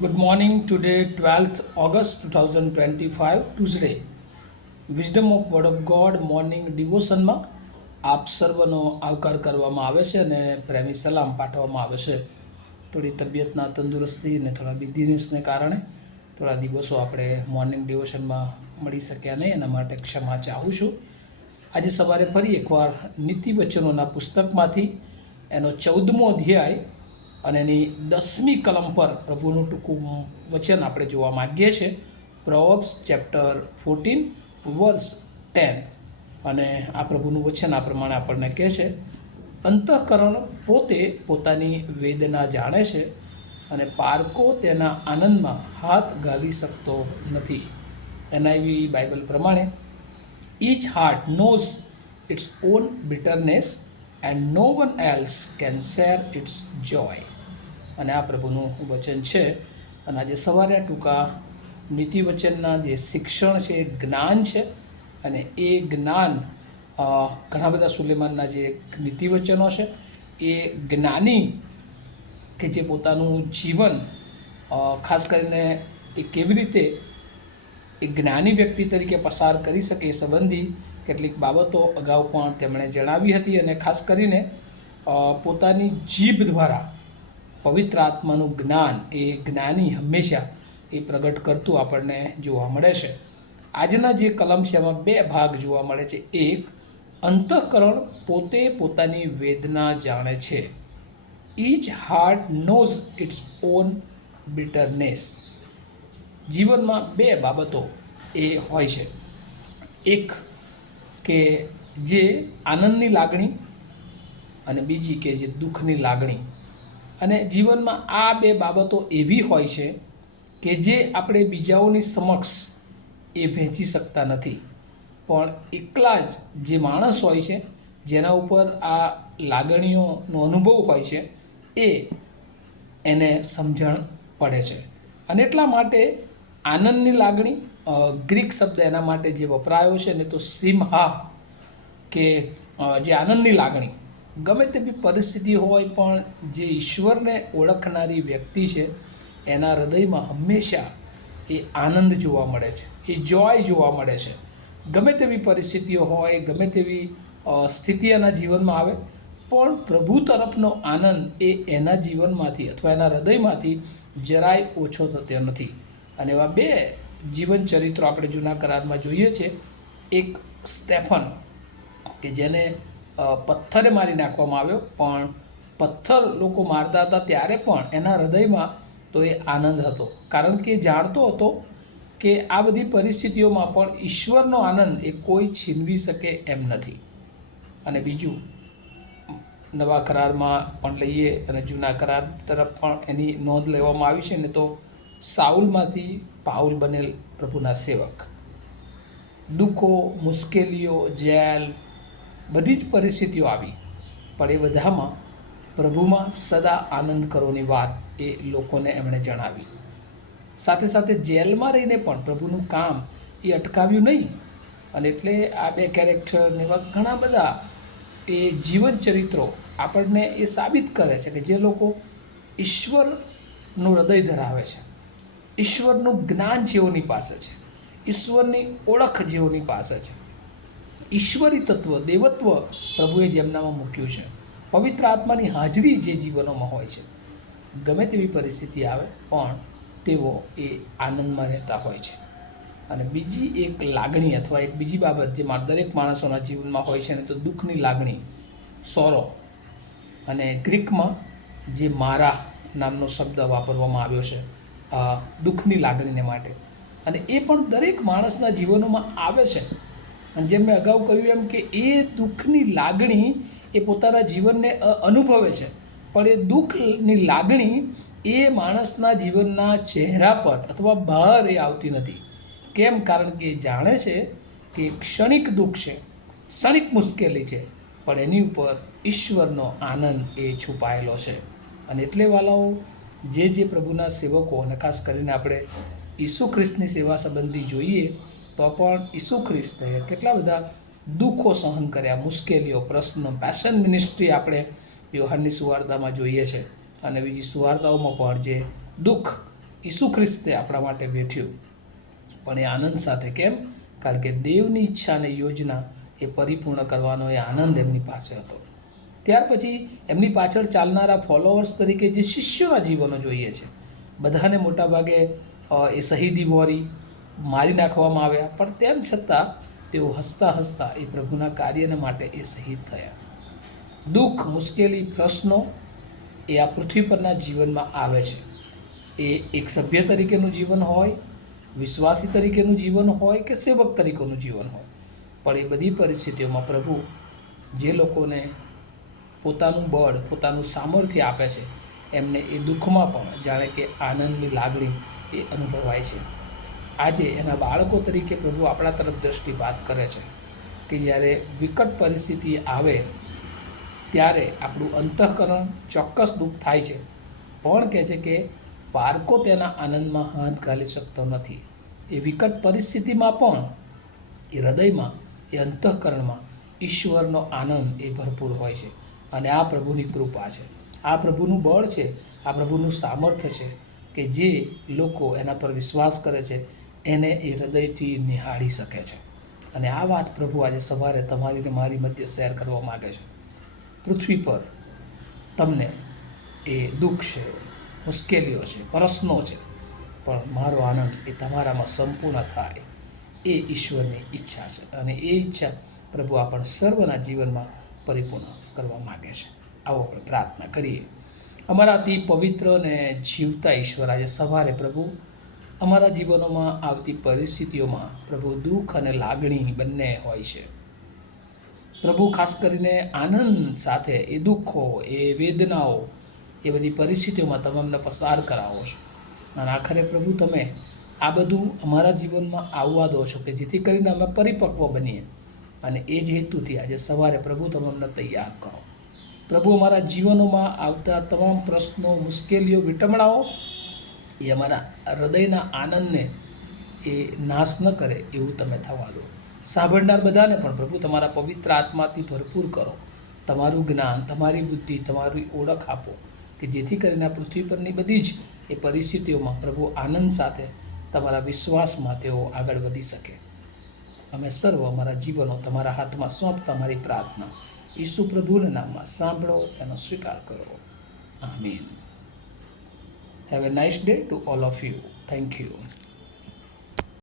Good morning. Today, 12th August 2025, Tuesday. Wisdom of word of God morning ડિવોશનમાં આપ સર્વનો આવકાર કરવામાં આવે છે અને પ્રેમી સલામ પાઠવવામાં આવે છે. થોડી તબિયતના તંદુરસ્તી અને થોડા બિઝીનેસને કારણે થોડા દિવસો આપણે મોર્નિંગ ડિવોશનમાં મળી શક્યા નહીં, એના માટે ક્ષમા ચાહું છું. આજે સવારે ફરી એકવાર નીતિ વચનોના પુસ્તકમાંથી એનો 14મો અધ્યાય અને એની 10મી કલમ પર પ્રભુનું ટૂંકું વચન આપણે જોવા માગીએ છીએ. પ્રોવર્બ્સ ચેપ્ટર 14 વર્સ 10. અને આ પ્રભુનું વચન આ પ્રમાણે આપણને કહે છે, અંતઃકરણ પોતે પોતાની વેદના જાણે છે અને પારકો તેના આનંદમાં હાથ ગાલી શકતો નથી. NIV બાઇબલ પ્રમાણે, each heart knows its own bitterness and no one else can share its joy. અને આ પ્રભુનું વચન છે. અને આજે સવારે ટૂંકા નીતિ વચનના જે શિક્ષણ છે, જ્ઞાન છે, અને એ જ્ઞાન ઘણા બધા સુલેમાનના જે નીતિ વચનો છે, એ જ્ઞાની કે જે પોતાનું જીવન ખાસ કરીને એ કેવી રીતે એક જ્ઞાની વ્યક્તિ તરીકે પસાર કરી શકે એ સંબંધી કેટલીક બાબતો અગાઉ પણ તેમણે જણાવી હતી. અને ખાસ કરીને પોતાની જીભ દ્વારા પવિત્ર આત્માનું જ્ઞાન એ જ્ઞાની હંમેશા એ પ્રગટ કરતું આપણને જોવા મળે છે. આજના જે કલમ છે એમાં 2 ભાગ જોવા મળે છે. એક, અંતઃકરણ પોતે પોતાની વેદના જાણે છે. each heart knows its own bitterness. જીવનમાં 2 બાબતો એ હોય છે. એક કે જે આનંદની લાગણી અને બીજી કે જે દુઃખની લાગણી. અને જીવનમાં આ 2 બાબતો એવી હોય છે કે જે આપણે બીજાઓની સમક્ષ એ વહેંચી શકતા નથી, પણ એકલા જ જે માણસ હોય છે, જેના ઉપર આ લાગણીઓનો અનુભવ હોય છે, એને સમજણ પડે છે. અને એટલા માટે આનંદની લાગણી, ગ્રીક શબ્દ એના માટે જે વપરાયો છે ને તો સિમ્હા, કે જે આનંદની લાગણી. ગમે તેવી પરિસ્થિતિ હોય પણ જે ઈશ્વરને ઓળખનારી વ્યક્તિ છે એના હૃદયમાં હંમેશા એ આનંદ જોવા મળે છે, એ જોય જોવા મળે છે. ગમે તેવી પરિસ્થિતિઓ હોય, ગમે તેવી સ્થિતિ એના જીવનમાં આવે, પણ પ્રભુ તરફનો આનંદ એ એના જીવનમાંથી અથવા એના હૃદયમાંથી જરાય ઓછો થતો નથી. અને એવા 2 જીવન ચરિત્રો આપણે જૂના કરારમાં જોઈએ છે. એક સ્ટેફન, કે જેને પથ્થરે મારી નાખવામાં આવ્યો, પણ પથ્થર લોકો મારતા હતા ત્યારે પણ એના હૃદયમાં તો એ આનંદ હતો, કારણ કે જાણતો હતો કે આ બધી પરિસ્થિતિઓમાં પણ ઈશ્વરનો આનંદ એ કોઈ છીનવી શકે એમ નથી. અને બીજું, નવા કરારમાં પણ લઈએ અને જૂના કરાર તરફ પણ એની નોંધ લેવામાં આવી છે ને તો સાઉલમાંથી પાઉલ બનેલ પ્રભુના સેવક. દુઃખો, મુશ્કેલીઓ, જેલ, બધી જ પરિસ્થિતિઓ આવી, પણ એ બધામાં પ્રભુમાં સદા આનંદ કરોની વાત એ લોકોને એમણે જણાવી. સાથે સાથે જેલમાં રહીને પણ પ્રભુનું કામ એ અટકાવ્યું નહીં. અને એટલે આ 2 કેરેક્ટરને એવા ઘણા બધા એ જીવન ચરિત્રો આપણને એ સાબિત કરે છે કે જે લોકો ઈશ્વરનું હૃદય ધરાવે છે, ઈશ્વરનું જ્ઞાન જેઓની પાસે છે, ઈશ્વરની ઓળખ જેઓની પાસે છે, ઈશ્વરી તત્વ, દેવત્વ પ્રભુએ જેમનામાં મૂક્યું છે, પવિત્ર આત્માની હાજરી જે જીવનોમાં હોય છે, ગમે તેવી પરિસ્થિતિ આવે પણ તેઓ એ આનંદમાં રહેતા હોય છે. અને બીજી એક લાગણી અથવા એક બીજી બાબત જે દરેક માણસોના જીવનમાં હોય છે ને તો દુઃખની લાગણી, સોરો. અને ગ્રીકમાં જે મારા નામનો શબ્દ વાપરવામાં આવ્યો છે દુઃખની લાગણીને માટે. અને એ પણ દરેક માણસના જીવનોમાં આવે છે. અને જેમ મેં અગાઉ કહ્યું એમ કે એ દુઃખની લાગણી એ પોતાના જીવનને અનુભવે છે, પણ એ દુઃખની લાગણી એ માણસના જીવનના ચહેરા પર અથવા બહાર એ આવતી નથી. કેમ? કારણ કે એ જાણે છે કે ક્ષણિક દુઃખ છે, ક્ષણિક મુશ્કેલી છે, પણ એની ઉપર ઈશ્વરનો આનંદ એ છુપાયેલો છે. અને એટલે વાલાઓ, જે પ્રભુના સેવકો, અને ખાસ કરીને આપણે ઈસુ ખ્રિસ્તની સેવા સંબંધી જોઈએ તો પણ ઈસુ ખ્રિસ્તે કેટલા બધા દુઃખો સહન કર્યા, મુશ્કેલીઓ, પ્રશ્ન. પેશન મિનિસ્ટ્રી આપણે યોહાનની સુવાર્તામાં જોઈએ છે અને બીજી સુવાર્તાઓમાં પણ જે દુઃખ ઈસુ ખ્રિસ્તે આપણા માટે વેઠ્યું, પણ એ આનંદ સાથે. કેમ? કારણ કે દેવની ઈચ્છા અને યોજના એ પરિપૂર્ણ કરવાનો એ આનંદ એમની પાસે હતો. ત્યાર પછી એમની પાછળ ચાલનારા ફોલોઅર્સ તરીકે જે શિષ્યોના જીવનો જોઈએ છે, બધાને મોટાભાગે એ શહીદી વોરી મારી નાખવામાં આવ્યા, પણ તેમ છતાં તેઓ હસતા હસતા એ પ્રભુના કાર્યને માટે એ શહીદ થયા. દુઃખ, મુશ્કેલી, પ્રશ્નો એ આ પૃથ્વી પરના જીવનમાં આવે છે. એ એક સભ્ય તરીકેનું જીવન હોય, વિશ્વાસી તરીકેનું જીવન હોય કે સેવક તરીકેનું જીવન હોય, પણ એ બધી પરિસ્થિતિઓમાં પ્રભુ જે લોકોને પોતાનું બળ, પોતાનું સામર્થ્ય આપે છે, એમને એ દુઃખમાં પણ જાણે કે આનંદની લાગણી એ અનુભવાય છે. આજે એના બાળકો તરીકે પ્રભુ આપણા તરફ દૃષ્ટિપાત કરે છે કે જ્યારે વિકટ પરિસ્થિતિ આવે ત્યારે આપણું અંતઃકરણ ચોક્કસ દુઃખ થાય છે, પણ કહે છે કે પારકો તેના આનંદમાં હાથ ઘાલી શકતો નથી. એ વિકટ પરિસ્થિતિમાં પણ એ હૃદયમાં, એ અંતઃકરણમાં ઈશ્વરનો આનંદ એ ભરપૂર હોય છે. અને આ પ્રભુની કૃપા છે, આ પ્રભુનું બળ છે, આ પ્રભુનું સામર્થ્ય છે કે જે લોકો એના પર વિશ્વાસ કરે છે એને એ હૃદયથી નિહાળી શકે છે. અને આ વાત પ્રભુ આજે સવારે તમારી ને મારી મધ્ય શેર કરવા માગે છે. પૃથ્વી પર તમને એ દુઃખ છે, મુશ્કેલીઓ છે, પ્રશ્નો છે, પણ મારો આનંદ એ તમારામાં સંપૂર્ણ થાય એ ઈશ્વરની ઈચ્છા છે. અને એ ઈચ્છા પ્રભુ આપણ સર્વના જીવનમાં પરિપૂર્ણ કરવા માગે છે. આવો આપણે પ્રાર્થના કરીએ. અમારા અતિ પવિત્ર અને જીવતા ઈશ્વર, આજે સવારે પ્રભુ અમારા જીવનોમાં આવતી પરિસ્થિતિઓમાં પ્રભુ દુઃખ અને લાગણી બંને હોય છે. પ્રભુ ખાસ કરીને આનંદ સાથે એ દુઃખો, એ વેદનાઓ, એ બધી પરિસ્થિતિઓમાં તમે અમને પસાર કરાવો છો. અને આખરે પ્રભુ તમે આ બધું અમારા જીવનમાં આવવા દો છો કે જેથી કરીને અમે પરિપક્વ બનીએ. અને એ જ હેતુથી આજે સવારે પ્રભુ તમે અમને તૈયાર કરો. પ્રભુ અમારા જીવનોમાં આવતા તમામ પ્રશ્નો, મુશ્કેલીઓ, વિટમણાઓ એ અમારા હૃદયના આનંદને એ નાશ ન કરે એવું તમે થવા દો. સાંભળનાર બધાને પણ પ્રભુ તમારા પવિત્ર આત્માથી ભરપૂર કરો. તમારું જ્ઞાન, તમારી બુદ્ધિ, તમારી ઓળખ આપો કે જેથી કરીને આ પૃથ્વી પરની બધી જ એ પરિસ્થિતિઓમાં પ્રભુ આનંદ સાથે તમારા વિશ્વાસમાં તેઓ આગળ વધી શકે. અમે સર્વ અમારા જીવનો તમારા હાથમાં સોંપતા મારી પ્રાર્થના ઈસુ પ્રભુના નામમાં સાંભળો, એનો સ્વીકાર કરો. આમીન. Have a nice day to all of you. Thank you.